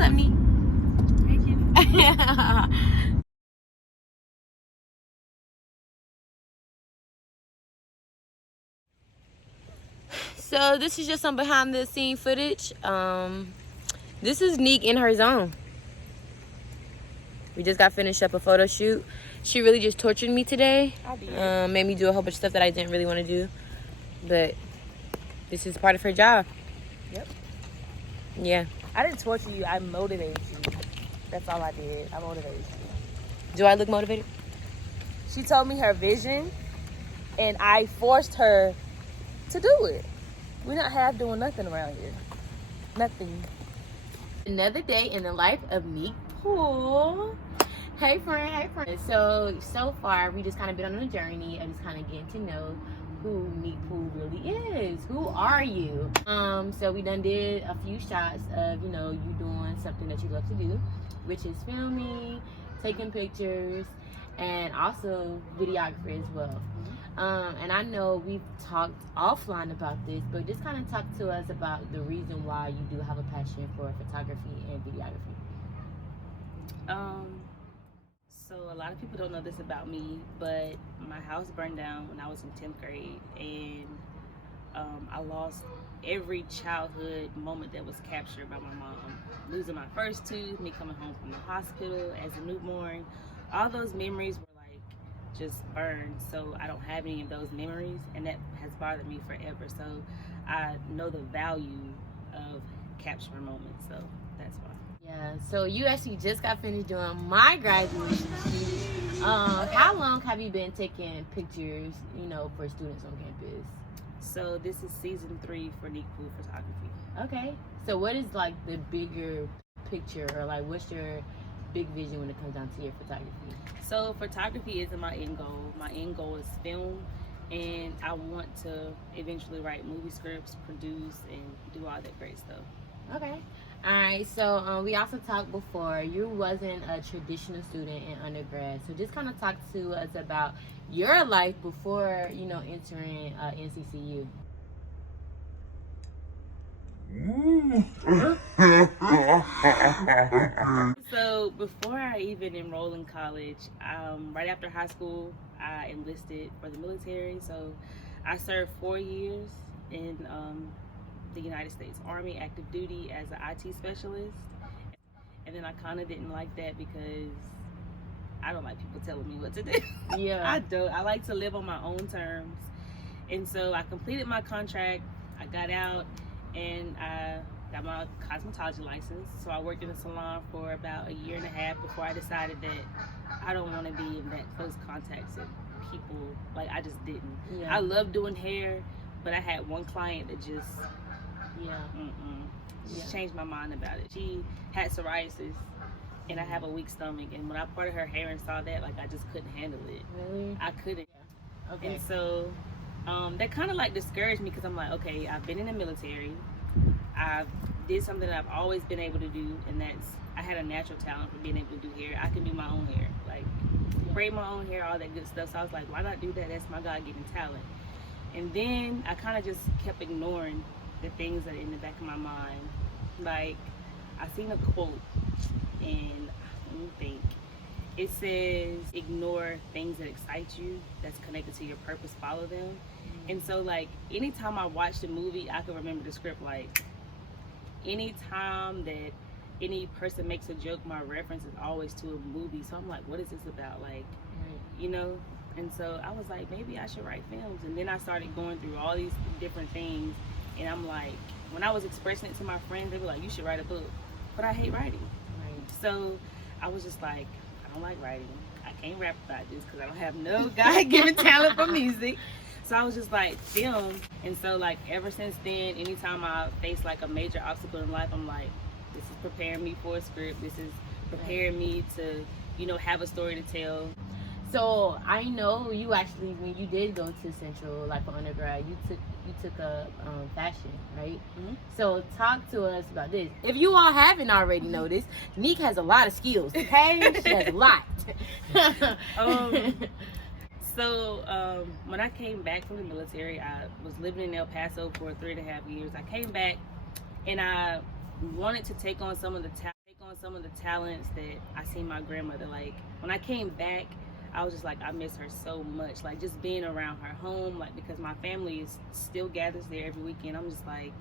up, Neek? Thank you. So this is just some behind the scene footage. This is Neek in her zone. We just got finished up a photo shoot. She really just tortured me today. I did. Made me do a whole bunch of stuff that I didn't really want to do. But this is part of her job. Yep. Yeah. I didn't torture you. I motivated you. That's all I did. I motivated you. Do I look motivated? She told me her vision, and I forced her to do it. We're not half doing nothing around here. Nothing. Another day in the life of Neek.Poole. Hey friend. So far we just kind of been on a journey and just kind of getting to know who Neek.Poole really is. Who are you? So we done did a few shots of, you doing something that you love to do, which is filming, taking pictures, and also videography as well. And I know we've talked offline about this, but just kind of talk to us about the reason why you do have a passion for photography and videography. So a lot of people don't know this about me, but my house burned down when I was in 10th grade, and I lost every childhood moment that was captured by my mom. Losing my first tooth, me coming home from the hospital as a newborn, all those memories were like just burned. So I don't have any of those memories, and that has bothered me forever. So I know the value of capturing moments, so that's why. Yeah, so you actually just got finished doing my graduation shoot. How long have you been taking pictures, for students on campus? So this is season 3 for Neek.Poole photography. Okay. So what is like the bigger picture, or like what's your big vision when it comes down to your photography? So photography isn't my end goal. My end goal is film, and I want to eventually write movie scripts, produce, and do all that great stuff. Okay. All right. So we also talked before. You wasn't a traditional student in undergrad, so just kind of talk to us about your life before entering NCCU. So before I even enrolled in college, right after high school, I enlisted for the military. So I served 4 years in the United States Army active duty as an IT specialist. And then I kind of didn't like that because I don't like people telling me what to do. Yeah. I don't. I like to live on my own terms. And so I completed my contract. I got out, and I got my cosmetology license. So I worked in a salon for about a year and a half before I decided that I don't want to be in that close contact with people. Like, I just didn't. Yeah. I love doing hair, but I had one client that just changed my mind about it. She had psoriasis, and I have a weak stomach, and when I parted her hair and saw that, like, I just couldn't handle it. Really? I couldn't. Yeah. Okay. And so that kind of like discouraged me, because I'm like, okay, I've been in the military, I did something that I've always been able to do, and that's, I had a natural talent for being able to do hair. I can do my own hair, like braid my own hair, all that good stuff. So I was like, why not do that? That's my God-given talent. And then I kind of just kept ignoring the things that are in the back of my mind. Like, I seen a quote, and let me think. It says, ignore things that excite you, that's connected to your purpose, follow them. And so, like, anytime I watched a movie, I can remember the script. Like, anytime that any person makes a joke, my reference is always to a movie. So I'm like, what is this about? Like, And so I was like, maybe I should write films. And then I started going through all these different things. And I'm like, when I was expressing it to my friends, they were like, you should write a book. But I hate writing. Right. So I was just like, I don't like writing. I can't rap about this because I don't have no God-given talent for music. So I was just like, film. And so, like, ever since then, anytime I face like a major obstacle in life, I'm like, this is preparing me for a script. This is preparing me to, have a story to tell. So I know you actually, when you did go to Central, like for undergrad, you took a fashion, right? Mm-hmm. So talk to us about this. If you all haven't already noticed, Neek has a lot of skills. Okay, she has a lot. So when I came back from the military, I was living in El Paso for 3.5 years. I came back, and I wanted to take on some of the on some of the talents that I seen my grandmother. Like when I came back, I was just like, I miss her so much. Like just being around her home, like because my family is still gathers there every weekend. I'm just like,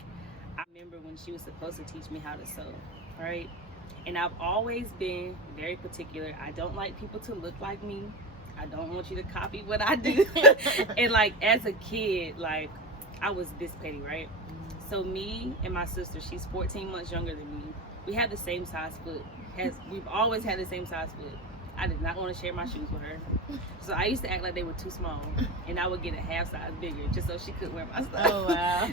I remember when she was supposed to teach me how to sew, right? And I've always been very particular. I don't like people to look like me. I don't want you to copy what I do. And like as a kid, like I was this petty, right? So me and my sister, she's 14 months younger than me. We had the same size foot. We've always had the same size foot. I did not want to share my shoes with her. So I used to act like they were too small. And I would get a half size bigger just so she could wear my stuff. Oh, wow.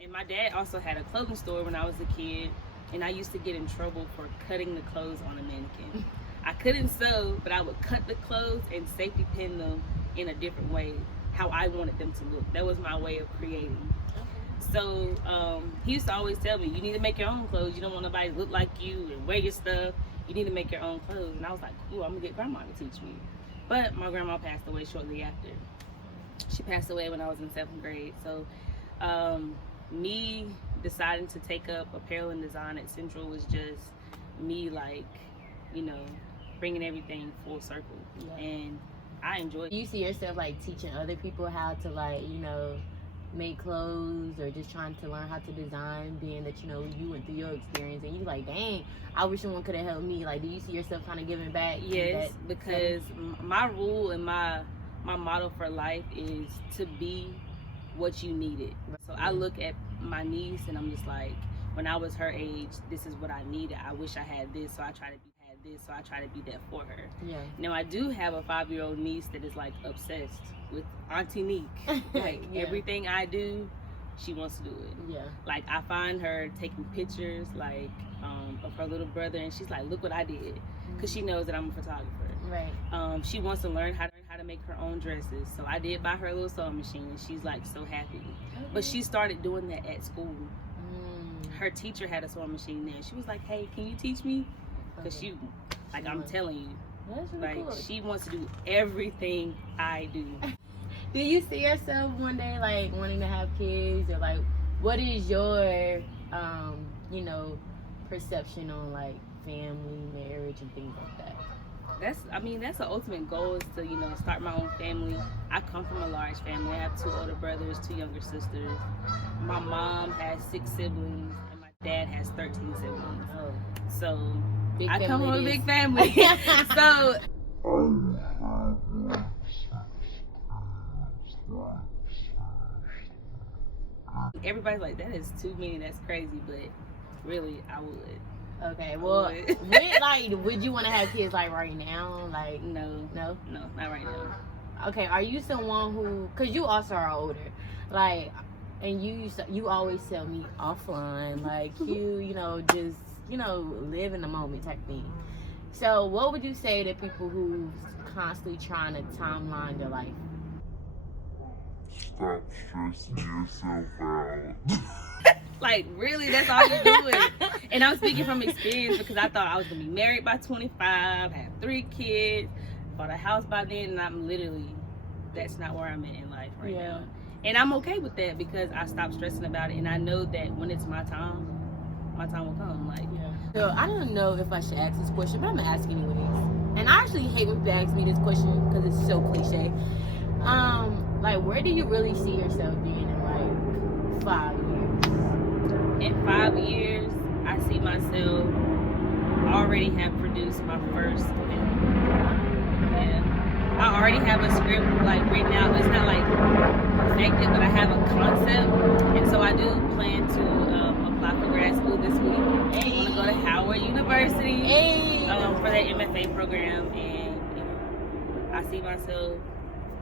And my dad also had a clothing store when I was a kid. And I used to get in trouble for cutting the clothes on a mannequin. I couldn't sew, but I would cut the clothes and safety pin them in a different way, how I wanted them to look. That was my way of creating. So he used to always tell me, you need to make your own clothes. You don't want nobody to look like you and wear your stuff. You need to make your own clothes. And I was like, cool, I'm gonna get grandma to teach me. But my grandma passed away shortly after. She passed away when I was in 7th grade. So me deciding to take up apparel and design at Central was just me, like, you know, bringing everything full circle. Yeah. And I enjoyed it. Do you see yourself like teaching other people how to, like, you know, make clothes, or just trying to learn how to design, being that, you know, you went through your experience and you like, dang, I wish someone could have helped me? Like, do you see yourself kind of giving back? Yes, because my rule and my motto for life is to be what you needed. So I look at my niece and I'm just like, when I was her age, this is what I needed. I wish I had this, so I try to be that for her. Yeah. Now I do have a 5-year-old niece that is like obsessed with Auntie Neek. Like yeah. Everything I do, she wants to do it. Yeah. Like I find her taking pictures like of her little brother, and she's like, look what I did, because she knows that I'm a photographer. Right. She wants to learn how to make her own dresses. So I did buy her a little sewing machine, and she's like so happy. Okay. But she started doing that at school. Her teacher had a sewing machine there. She was like, hey, can you teach me? Because she, like, I'm telling you, that's really like, cool. she wants to do everything I do. Do you see yourself one day, like, wanting to have kids? Or, like, what is your, you know, perception on, like, family, marriage, and things like that? That's the ultimate goal, is to, you know, start my own family. I come from a large family. I have 2 older brothers, 2 younger sisters. My mom has 6 siblings, and my dad has 13 siblings. Oh. So big I come from a big family. So everybody's like, that is too many, that's crazy, but really I would. Okay, well, would you want to have kids like right now? Like, no, not right now. Okay, are you someone who, because you also are older, like, and you always tell me offline, like, you know, just, you know, live in the moment type thing. So what would you say to people who's constantly trying to timeline their life? Stop stressing yourself out. Like, really, that's all you're doing. And I'm speaking from experience, because I thought I was going to be married by 25, have 3 kids, bought a house by then, and I'm literally, that's not where I'm at in life right now. And I'm okay with that, because I stopped stressing about it, and I know that when it's my time will come. Like, So I don't know if I should ask this question, but I'm gonna ask anyways. And I actually hate when people ask me this question because it's so cliche. Like, where do you really see yourself being in like 5 years? In 5 years, I see myself already have produced my first film. Yeah. I already have a script like written out. It's not like perfected, but I have a concept, and so I do plan to apply for grad school this week. Hey. I want to go to Howard University for that MFA program, and I see myself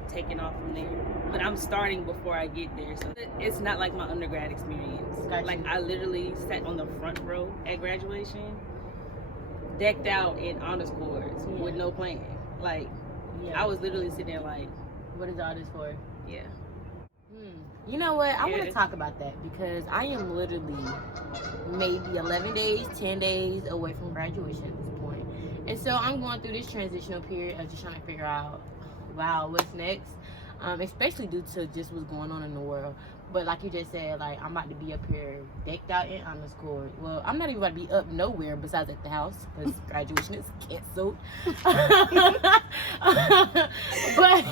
taking off from there. But I'm starting before I get there, so it's not like my undergrad experience. Gotcha. Like, I literally sat on the front row at graduation, decked out in honors course with no plan. Like, I was literally sitting there like, what is all this for? Yeah. You know what? I want to talk about that, because I am literally maybe 11 days, 10 days away from graduation at this point. And so I'm going through this transitional period of just trying to figure out, wow, what's next? especially due to just what's going on in the world. But like you just said, like, I'm about to be up here decked out in underscore. Well, I'm not even about to be up nowhere besides at the house because graduation is canceled. But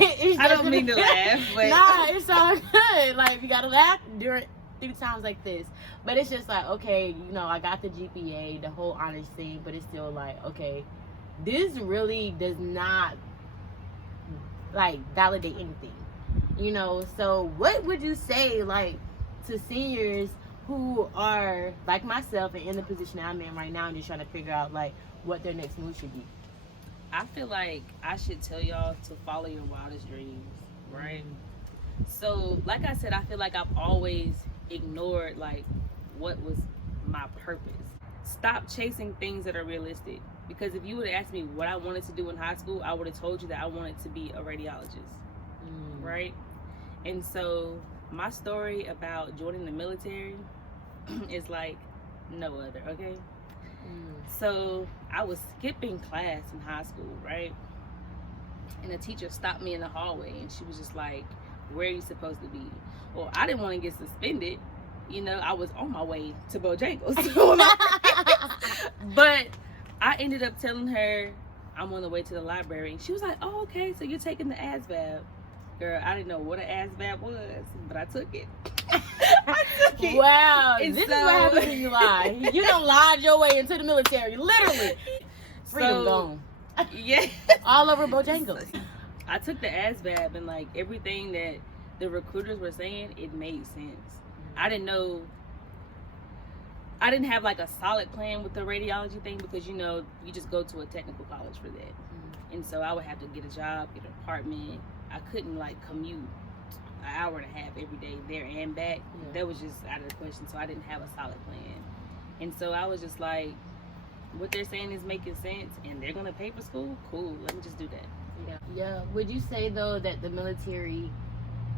it's I don't mean to laugh, but nah, it's all good. Like, you gotta laugh through times like this. But it's just like, okay, you know, I got the GPA, the whole honors thing, but it's still like, okay, this really does not like validate anything, you know. So what would you say, like, to seniors who are like myself and in the position I'm in right now and just trying to figure out like what their next move should be? I feel like I should tell y'all to follow your wildest dreams, right? So, like I said, I feel like I've always ignored like what was my purpose. Stop chasing things that are realistic. Because if you would have asked me what I wanted to do in high school, I would have told you that I wanted to be a radiologist, right? And so my story about joining the military is like no other, okay? So I was skipping class in high school, right? And a teacher stopped me in the hallway and she was just like, where are you supposed to be? Well, I didn't want to get suspended. You know, I was on my way to Bojangles. But I ended up telling her I'm on the way to the library. And she was like, oh, okay, so you're taking the ASVAB. Girl, I didn't know what an ASVAB was, but I took it. I took it. Wow, And this so- is what happens when you lie. You don't lie your way into the military, literally. Freedom gone. Yeah. All over Bojangles. I took the ASVAB and like everything that the recruiters were saying, it made sense. I didn't have like a solid plan with the radiology thing because, you know, you just go to a technical college for that. And so I would have to get a job, get an apartment. I couldn't like commute an hour and a half every day there and back. That was just out of the question. So I didn't have a solid plan. And so I was just like, what they're saying is making sense and they're going to pay for school? Cool. Let me just do that. Yeah. Would you say though that the military,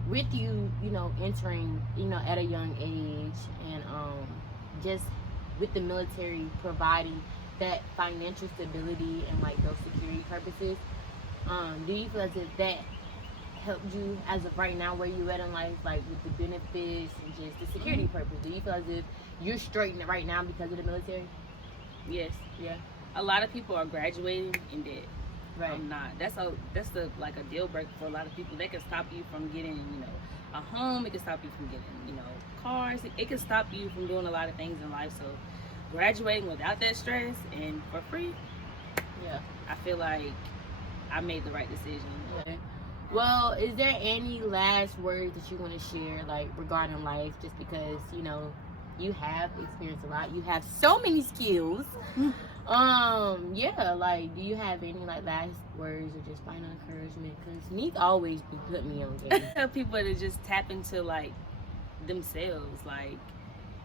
with you, you know, entering, you know, at a young age and just with the military providing that financial stability and like those security purposes, do you feel as if that helped you as of right now where you at in life, like with the benefits and just the security purpose? Do you feel as if you're straight right now because of the military? Yes. Yeah. A lot of people are graduating in debt. Right. I'm not. That's a like a deal breaker for a lot of people. That can stop you from getting, you know, a home. It can stop you from getting, you know, cars. It can stop you from doing a lot of things in life. So graduating without that stress and for free, Yeah. I feel like I made the right decision. Okay. Well, is there any last words that you want to share, like regarding life? Just because, you know, you have experienced a lot, you have so many skills. Yeah, like, do you have any like last words or just final encouragement? Because Neek always be putting me on game. Tell people to just tap into like themselves. Like,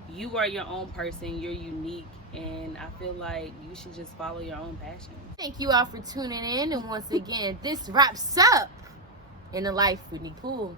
you are your own person. You're unique, and I feel like you should just follow your own passion. Thank you all for tuning in, and once again, this wraps up In the Life with Neek.Poole.